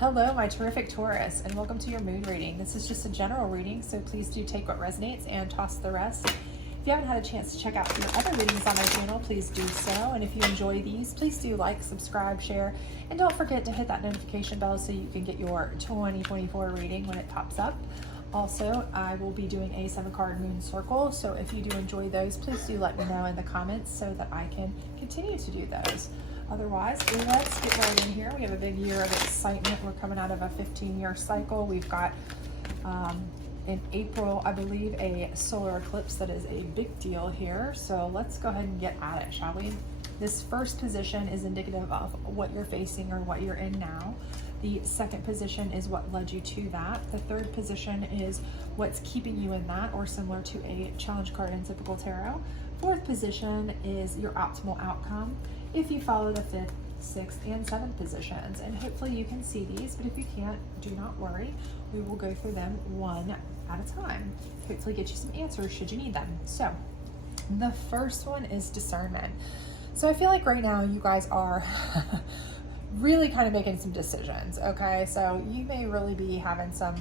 Hello, my terrific Taurus, and welcome to your moon reading. This is just a general reading, so please do take what resonates and toss the rest. If you haven't had a chance to check out your other readings on my channel, please do so. And if you enjoy these, please do like, subscribe, share, and don't forget to hit that notification bell so you can get your 2024 reading when it pops up. Also, I will be doing a 7-card moon circle, so if you do enjoy those, please do let me know in the comments so that I can continue to do those. Otherwise, let's get right in here. We have a big year of excitement. We're coming out of a 15-year cycle. We've got, in April, I believe, a solar eclipse that is a big deal here. So let's go ahead and get at it, shall we? This first position is indicative of what you're facing or what you're in now. The second position is what led you to that. The third position is what's keeping you in that, or similar to a challenge card in typical tarot. Fourth position is your optimal outcome if you follow the fifth, sixth, and seventh positions. And hopefully you can see these, but if you can't, do not worry. We will go through them one at a time. Hopefully get you some answers should you need them. So the first one is discernment. So I feel like right now you guys are really kind of making some decisions, okay? So you may really be having some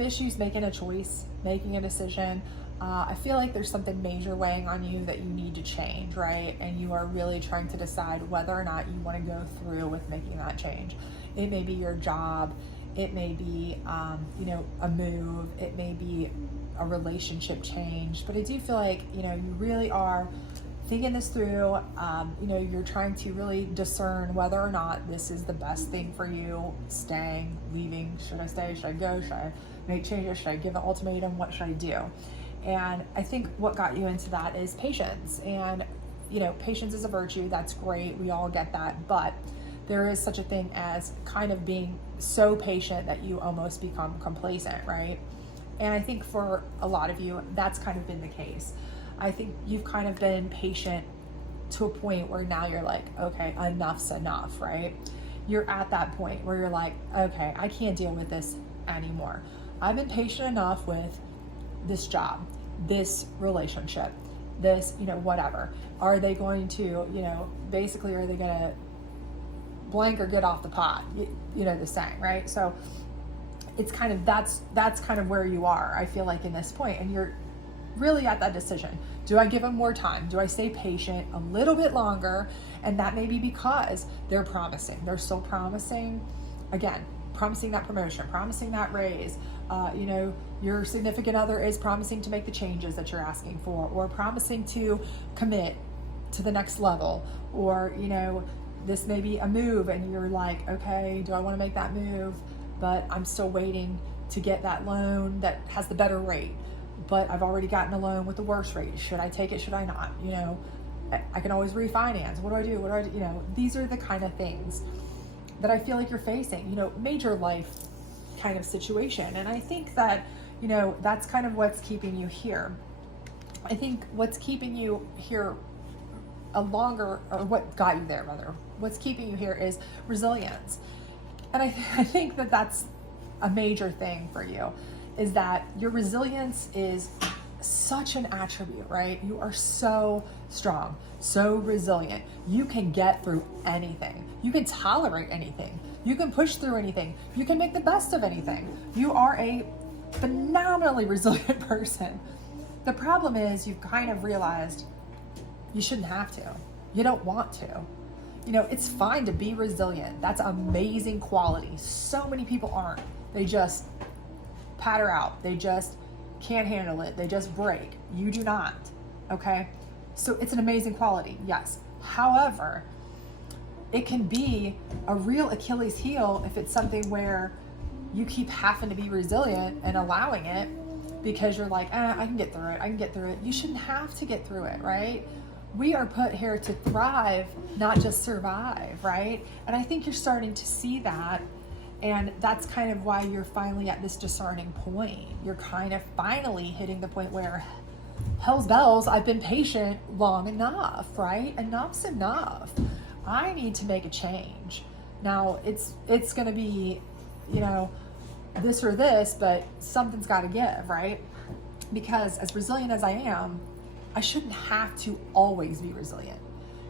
issues making a choice, making a decision. I feel like there's something major weighing on you that you need to change, right? And you are really trying to decide whether or not you want to go through with making that change. It may be your job. It may be, a move. It may be a relationship change. But I do feel like, you really are thinking this through. You're trying to really discern whether or not this is the best thing for you. Staying, leaving, should I stay, should I go, should I make changes, should I give an ultimatum, what should I do? And I think what got you into that is patience. And, patience is a virtue. That's great. We all get that. But there is such a thing as kind of being so patient that you almost become complacent, right? And I think for a lot of you, that's kind of been the case. I think you've kind of been patient to a point where now you're like, okay, enough's enough, right? You're at that point where you're like, okay, I can't deal with this anymore. I've been patient enough with this job, this relationship, this, whatever. Are they going to, basically, are they going to blank or get off the pot? The saying, right? So it's kind of, that's kind of where you are, I feel like, in this point. And you're really at that decision. Do I give them more time? Do I stay patient a little bit longer? And that may be because they're promising. They're still promising, again, promising that promotion, promising that raise. Your significant other is promising to make the changes that you're asking for, or promising to commit to the next level, or, this may be a move and you're like, okay, do I want to make that move? But I'm still waiting to get that loan that has the better rate. But I've already gotten a loan with the worst rate. Should I take it? Should I not? I can always refinance. What do I do? What do I do? These are the kind of things that I feel like you're facing, major life kind of situation. And I think that, that's kind of what's keeping you here. I think what's keeping you here or what got you there rather, what's keeping you here is resilience. And I think that that's a major thing for you, is that your resilience is such an attribute, right? You are so strong, so resilient. You can get through anything. You can tolerate anything. You can push through anything. You can make the best of anything. You are a phenomenally resilient person. The problem is you've kind of realized you shouldn't have to. You don't want to. It's fine to be resilient. That's amazing quality. So many people aren't. They just patter out. They just can't handle it. They just break. You do not. Okay? So it's an amazing quality, yes. However, it can be a real Achilles heel if it's something where you keep having to be resilient and allowing it because you're like, I can get through it. I can get through it. You shouldn't have to get through it, right? We are put here to thrive, not just survive, right? And I think you're starting to see that. And that's kind of why you're finally at this discerning point. You're kind of finally hitting the point where, hell's bells, I've been patient long enough, right? Enough's enough. I need to make a change. Now, it's going to be, this or this, but something's got to give, right? Because as resilient as I am, I shouldn't have to always be resilient.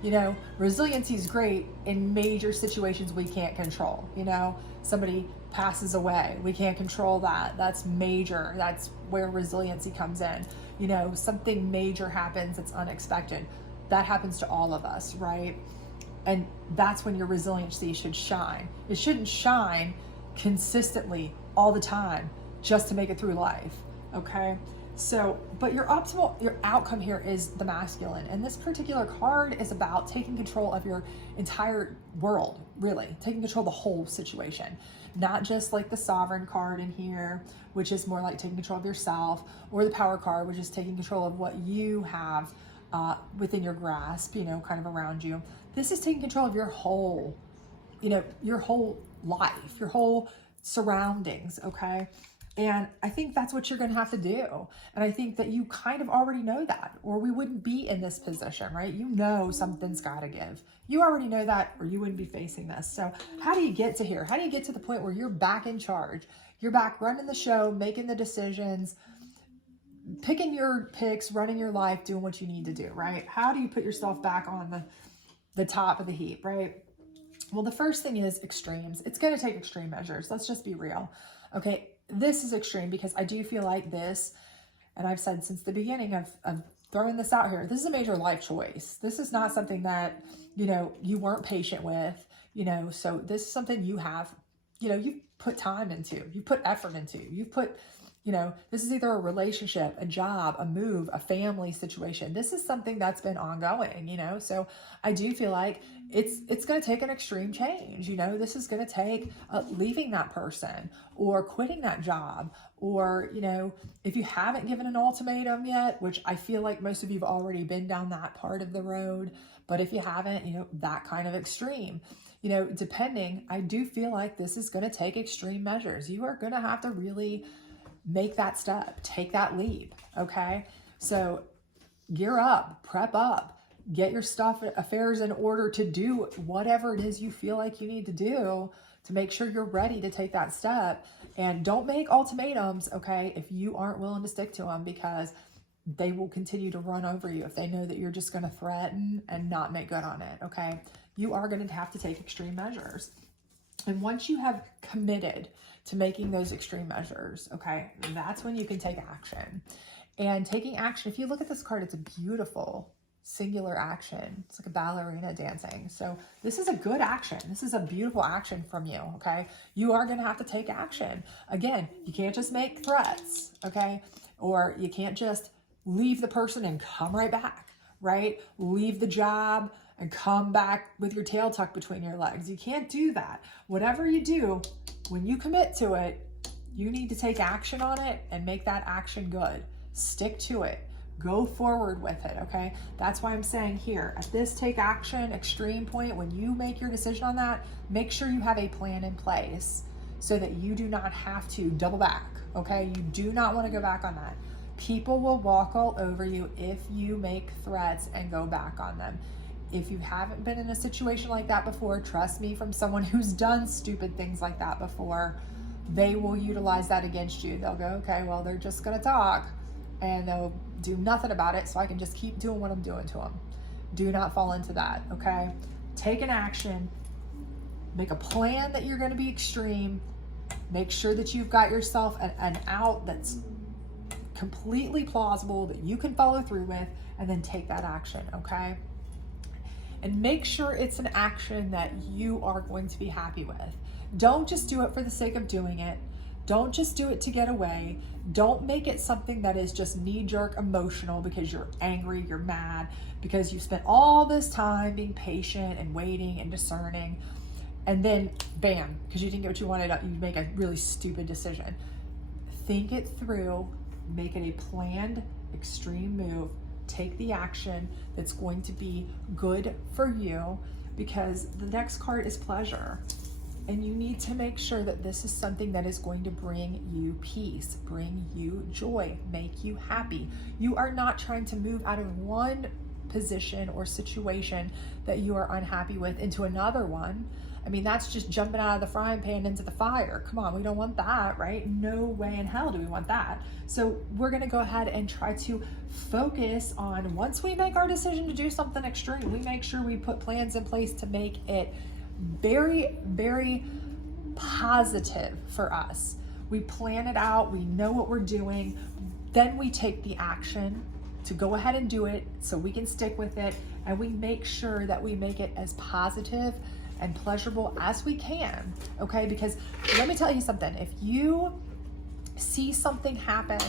You know, resiliency is great in major situations we can't control. You know, somebody passes away, we can't control that. That's major. That's where resiliency comes in. You know, something major happens that's unexpected. That happens to all of us, right? And that's when your resiliency should shine. It shouldn't shine consistently all the time just to make it through life, okay? So, but your outcome here is the masculine. And this particular card is about taking control of your entire world, really, taking control of the whole situation. Not just like the sovereign card in here, which is more like taking control of yourself, or the power card, which is taking control of what you have within your grasp, you know, kind of around you. This is taking control of your whole, you know, your whole life, your whole surroundings, okay? And I think that's what you're going to have to do. And I think that you kind of already know that, or we wouldn't be in this position, right? You know something's got to give. You already know that, or you wouldn't be facing this. So how do you get to here? How do you get to the point where you're back in charge? You're back running the show, making the decisions, picking your picks, running your life, doing what you need to do, right? How do you put yourself back on the top of the heap, right? Well, the first thing is extremes. It's going to take extreme measures. Let's just be real. Okay, this is extreme because I do feel like this, and I've said since the beginning of throwing this out here, this is a major life choice. This is not something that, you know, you weren't patient with, you know, so this is something you have, you know, you've put time into, you put effort into, you've put, you know, this is either a relationship, a job, a move, a family situation. This is something that's been ongoing, you know, so I do feel like it's going to take an extreme change. You know, this is going to take leaving that person or quitting that job, or, you know, if you haven't given an ultimatum yet, which I feel like most of you have already been down that part of the road, but if you haven't, you know, that kind of extreme, you know, depending, I do feel like this is going to take extreme measures. You are going to have to really make that step, take that leap. Okay. So gear up, prep up, get your affairs in order to do whatever it is you feel like you need to do to make sure you're ready to take that step. And don't make ultimatums, okay, if you aren't willing to stick to them, because they will continue to run over you if they know that you're just going to threaten and not make good on it, okay? You are going to have to take extreme measures. And once you have committed to making those extreme measures, okay, that's when you can take action. And taking action, if you look at this card, it's a beautiful singular action. It's like a ballerina dancing. So this is a good action. This is a beautiful action from you, okay? You are going to have to take action. Again, you can't just make threats, okay? Or you can't just leave the person and come right back, right? Leave the job and come back with your tail tucked between your legs. You can't do that. Whatever you do, when you commit to it, you need to take action on it and make that action good. Stick to it. Go forward with it, okay? That's why I'm saying here, at this take action extreme point, when you make your decision on that, make sure you have a plan in place so that you do not have to double back, okay? You do not want to go back on that. People will walk all over you if you make threats and go back on them. If you haven't been in a situation like that before, trust me, from someone who's done stupid things like that before, they will utilize that against you. They'll go, okay, well, they're just going to talk, and they'll do nothing about it, so I can just keep doing what I'm doing to them. Do not fall into that, okay? Take an action. Make a plan that you're going to be extreme. Make sure that you've got yourself an out that's completely plausible that you can follow through with, and then take that action, okay? And make sure it's an action that you are going to be happy with. Don't just do it for the sake of doing it. Don't just do it to get away. Don't make it something that is just knee-jerk emotional because you're angry, you're mad, because you spent all this time being patient and waiting and discerning, and then bam, because you didn't get what you wanted, you make a really stupid decision. Think it through, make it a planned, extreme move, take the action that's going to be good for you, because the next card is pleasure. And you need to make sure that this is something that is going to bring you peace, bring you joy, make you happy. You are not trying to move out of one position or situation that you are unhappy with into another one. I mean, that's just jumping out of the frying pan into the fire. Come on, we don't want that, right? No way in hell do we want that. So we're gonna go ahead and try to focus on, once we make our decision to do something extreme, we make sure we put plans in place to make it very, very positive for us. We plan it out, we know what we're doing, then we take the action to go ahead and do it so we can stick with it, and we make sure that we make it as positive and pleasurable as we can, okay? Because let me tell you something, if you see something happen,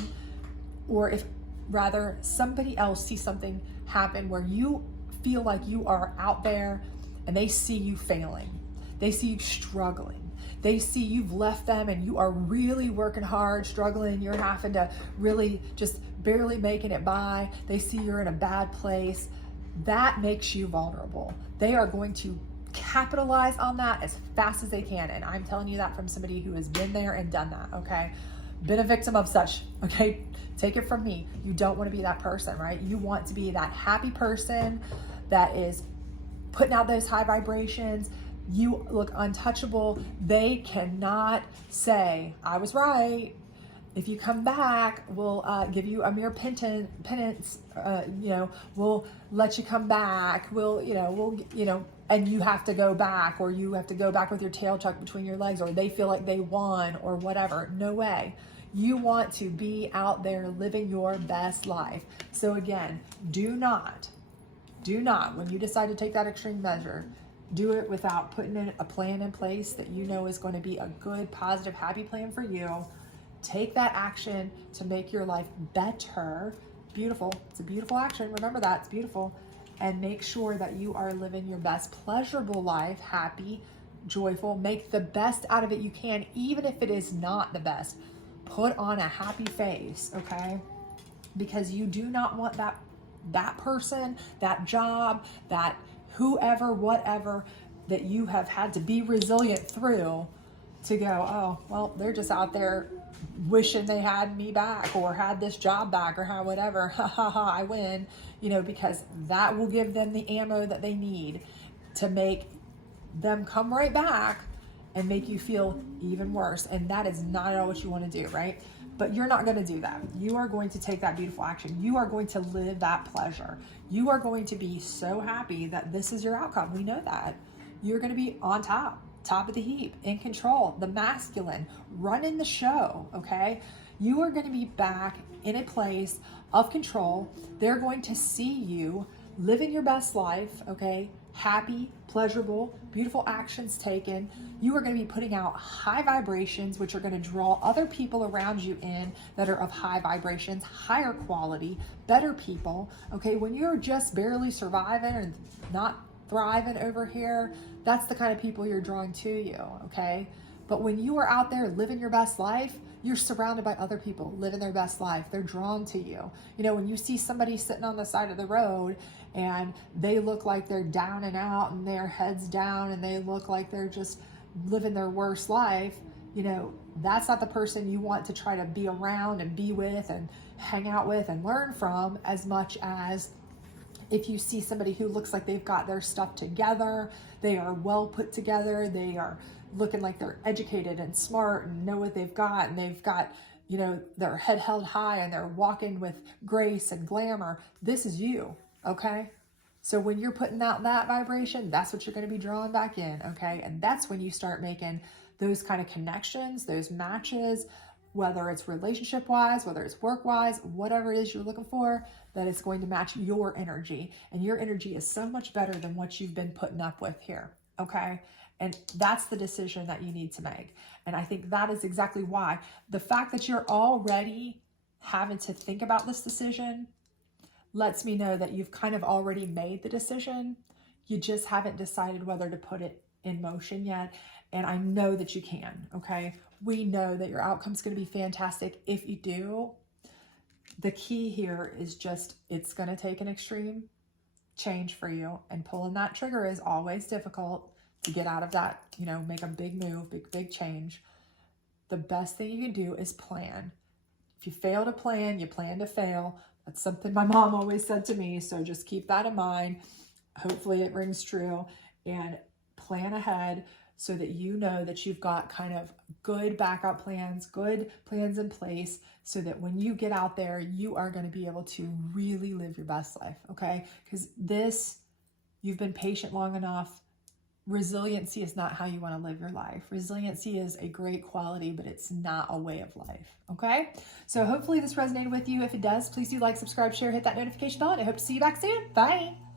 or if rather somebody else sees something happen where you feel like you are out there and they see you failing, they see you struggling, they see you've left them and you are really working hard, struggling, you're having to really just barely making it by, they see you're in a bad place, that makes you vulnerable. They are going to capitalize on that as fast as they can. And I'm telling you that from somebody who has been there and done that, okay? Been a victim of such, okay? Take it from me. You don't want to be that person, right? You want to be that happy person that is putting out those high vibrations. You look untouchable. They cannot say, I was right. If you come back, we'll give you a mere penance, we'll let you come back. And you have to go back, or you have to go back with your tail tucked between your legs, or they feel like they won, or whatever. No way. You want to be out there living your best life. So again, do not, when you decide to take that extreme measure, do it without putting in a plan in place that you know is going to be a good, positive, happy plan for you. Take that action to make your life better. Beautiful. It's a beautiful action. Remember that. It's beautiful. And make sure that you are living your best pleasurable life, happy, joyful. Make the best out of it you can, even if it is not the best. Put on a happy face, okay? Because you do not want that person, that job, that whoever, whatever that you have had to be resilient through to go, oh, well, they're just out there wishing they had me back or had this job back or how whatever, ha ha ha, I win, because that will give them the ammo that they need to make them come right back and make you feel even worse. And that is not at all what you want to do, right? But you're not going to do that. You are going to take that beautiful action. You are going to live that pleasure. You are going to be so happy that this is your outcome. We know that. You're going to be on top of the heap, in control, the masculine, running the show, okay? You are going to be back in a place of control. They're going to see you living your best life, okay? Happy, pleasurable, beautiful actions taken. You are going to be putting out high vibrations, which are going to draw other people around you in that are of high vibrations, higher quality, better people, okay? When you're just barely surviving and not thriving over here, that's the kind of people you're drawing to you, okay? But when you are out there living your best life, you're surrounded by other people living their best life. They're drawn to you. When you see somebody sitting on the side of the road and they look like they're down and out and their heads down and they look like they're just living their worst life, that's not the person you want to try to be around and be with and hang out with and learn from, as much as if you see somebody who looks like they've got their stuff together, they are well put together, they are looking like they're educated and smart and know what they've got, and they've got, their head held high and they're walking with grace and glamour. This is you, okay? So when you're putting out that vibration, that's what you're going to be drawing back in, okay? And that's when you start making those kind of connections, those matches, whether it's relationship-wise, whether it's work-wise, whatever it is you're looking for, that it's going to match your energy. And your energy is so much better than what you've been putting up with here, okay? And that's the decision that you need to make. And I think that is exactly why. The fact that you're already having to think about this decision lets me know that you've kind of already made the decision. You just haven't decided whether to put it in motion yet. And I know that you can, okay? We know that your outcome's going to be fantastic if you do. The key here is just, it's going to take an extreme change for you, and pulling that trigger is always difficult to get out of that, make a big move, big change. The best thing you can do is plan. If you fail to plan, you plan to fail. That's something my mom always said to me. So just keep that in mind. Hopefully it rings true, and plan ahead so that you know that you've got kind of good backup plans, good plans in place, so that when you get out there, you are going to be able to really live your best life, okay? Because you've been patient long enough. Resiliency is not how you want to live your life. Resiliency is a great quality, but it's not a way of life, okay? So hopefully this resonated with you. If it does, please do like, subscribe, share, hit that notification bell, and I hope to see you back soon. Bye.